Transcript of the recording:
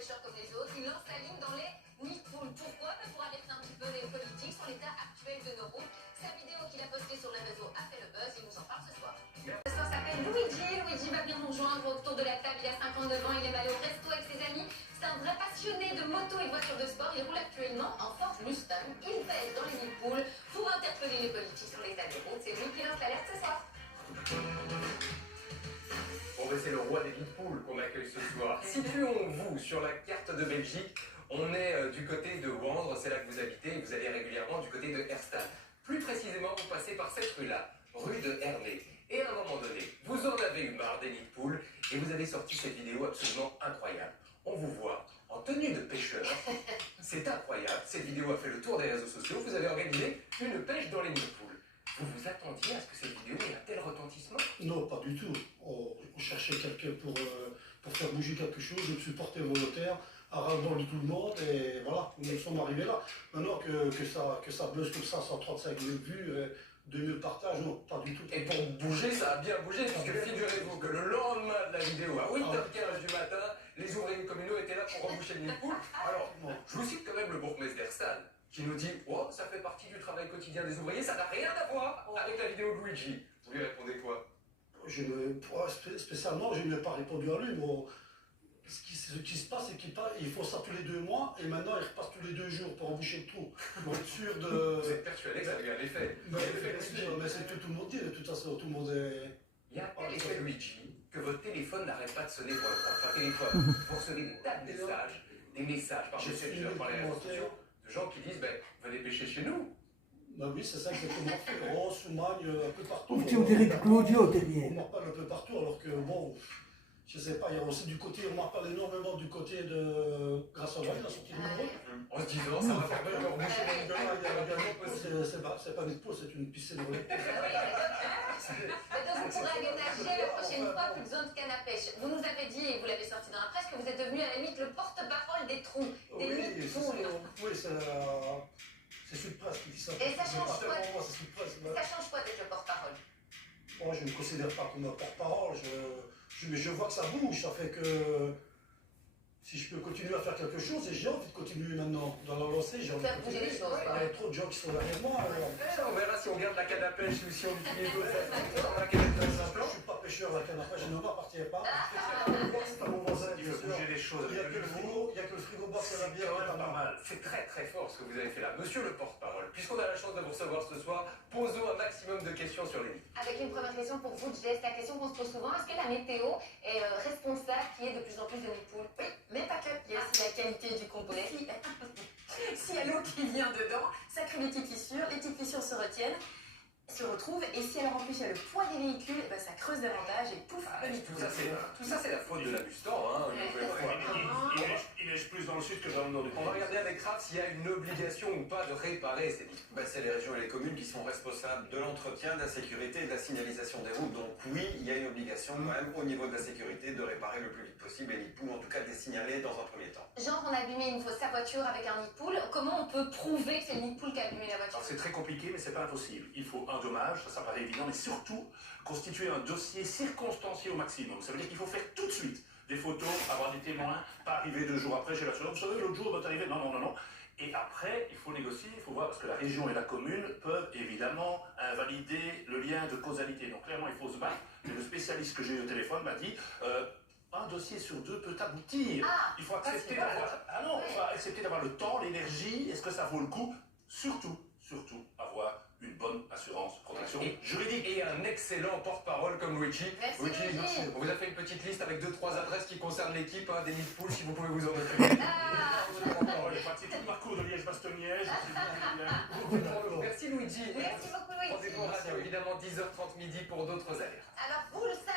pêcheurs comme les autres. Ils lancent la ligne dans les nids de poules. Pourquoi? Pour alerter un petit peu les politiques sur l'état actuel de nos routes. Sa vidéo qu'il a postée sur les réseaux a fait le buzz. Il nous en parle ce soir. Ce soir s'appelle Luigi. Luigi va venir nous rejoindre autour de la table. Il a 59 ans. Il est allé au resto avec ses amis. C'est un vrai passionné de moto et de voitures de sport. Il roule actuellement en Ford Mustang. Il pèse dans les nids de poules pour interpeller les politiques sur l'état des routes. C'est lui qui lance l'alerte ce soir. Bon, ben c'est le roi des nids de poules qu'on accueille ce soir. Situons-vous sur la carte de Belgique. On est du côté de Wandre, c'est là que vous habitez, et vous allez régulièrement du côté de Herstal. Plus précisément, vous passez par cette rue-là, rue de Hervé. Et à un moment donné, vous en avez eu marre des nids de poules, et vous avez sorti cette vidéo absolument incroyable. On vous voit en tenue de pêcheur. C'est incroyable, cette vidéo a fait le tour des réseaux sociaux. Vous avez organisé une pêche dans les nids de poules. Vous vous attendiez à ce que cette vidéo ait un tel retentissement? Non, pas du tout. On cherchait quelqu'un pour faire bouger quelque chose. Je me suis porté volontaire à ras-le-bol de tout le monde et voilà, nous sommes arrivés là. Maintenant que ça buzz comme ça, 135 000 vues, 2000 partages, non, pas du tout. Et pour bouger, ça a bien bougé, puisque figurez-vous que le lendemain de la vidéo, à 8h15 du matin, les ouvriers communaux étaient là pour reboucher le nid de poule. Alors, je vous cite quand même le bourgmestre d'Herstal, qui nous dit « Oh, ça fait partie du travail quotidien des ouvriers, ça n'a rien à voir avec la vidéo de Luigi ». Vous lui répondez quoi? Spécialement, je n'ai pas répondu à lui. Bon, ce qui se passe, c'est qu'il faut ça tous les 2 mois et maintenant il repasse tous les 2 jours pour emboucher le trou. Pour être sûr de. Vous êtes persuadé que ça a eu un effet? Mais c'est que tout le monde dit, de toute façon, tout le monde est. Il y a un tel effet Luigi que votre téléphone n'arrête pas de sonner pour le prendre. Enfin, téléphone, vous recevez des tas de messages, des messages par Messenger, par les réseaux sociaux, de gens qui disent ben, venez pêcher chez nous. Bah oui, c'est ça exactement. Ross, Soumagne, un peu partout. Ou on dirait que Claudio derrière. On m'en parle un peu partout, alors que bon, je sais pas, il y a aussi du côté, on m'en parle énormément du côté de Grâce à la sortie de Montreux. En se disant, ça va faire de leur boucher les gueules. C'est pas une pause, c'est une piscine de lait. Mais donc vous pourrez aménager la prochaine fois plus besoin de canne à pêche. Vous nous avez dit, et vous l'avez sorti dans la presse, que vous êtes devenu à la limite le porte-parole des trous, des nids de poules. Oui, c'est Sud Presse qui dit ça. Et ça change quoi? Ça change quoi d'être le porte-parole? Moi, je ne me considère pas comme un porte-parole, mais je vois que ça bouge, ça fait que si je peux continuer à faire quelque chose, et j'ai envie de continuer maintenant dans la lancée, j'ai envie de continuer. Il y a trop de gens qui sont derrière moi. On verra si on garde la canne à pêche ou si on utilise d'autres façons. On va mettre dans un plan. Je ne suis pas pêcheur à la canne à pêche, je ne m'appartiens pas. C'est à mon voisin. Il veut bouger les choses. Il n'y a que le frigo-bar et la bière. Pas mal. C'est très très fort ce que vous avez fait là. Monsieur le porte-parole, puisqu'on a la chance de vous recevoir ce soir, posons un maximum de questions sur les nids. Avec une première question pour vous, Jess, la question qu'on se pose souvent, est-ce que la météo est responsable qu'il y ait de plus en plus de nids de poules? Oui, mais pas que. Il y a aussi la qualité du compost. Si y a l'eau qui vient dedans, ça crée des petites fissures, les petites fissures se retiennent, se retrouvent, et si alors en plus il y a le poids des véhicules, et ben ça creuse davantage et pouf, le nid de Tout poule. ça c'est la faute de l'Abustan, hein. Il neige plus dans le sud que dans le nord du pays. On va regarder avec Raph s'il y a une obligation ou pas de réparer ces nids. C'est les régions et les communes qui sont responsables de l'entretien, de la sécurité et de la signalisation des routes. Donc oui, il y a une obligation quand même au niveau de la sécurité de réparer le plus vite possible les nids de poules, en tout cas de les signaler dans un premier temps. Genre, on a abîmé sa voiture avec un nid de poule. Comment on peut prouver que c'est le nid de poule qui a abîmé la voiture? Alors c'est très compliqué, mais c'est pas impossible. Il faut un dommage, ça paraît évident, mais surtout constituer un dossier circonstancié au maximum. Ça veut dire qu'il faut faire tout de suite des photos, avoir des témoins, pas arriver 2 jours après chez l'assurance. Vous savez, l'autre jour, votre arrivé, non. Et après, il faut négocier, il faut voir, parce que la région et la commune peuvent évidemment invalider le lien de causalité. Donc clairement, il faut se battre. Et le spécialiste que j'ai eu au téléphone m'a dit, un dossier sur 2 peut aboutir. Il faut accepter d'avoir le temps, l'énergie. Est-ce que ça vaut le coup? Surtout avoir une bonne assurance protection juridique. Et un excellent porte-parole comme Luigi. Merci, Luigi. On vous a fait une petite liste avec 2-3 adresses qui concernent l'équipe, des nids de poules, si vous pouvez vous en occuper. C'est tout le parcours de Liège-Bastogne-Liège. Merci Luigi. Merci beaucoup, Luigi. Rendez-vous radio évidemment 10h30 midi pour d'autres alertes. Alors, vous le savez.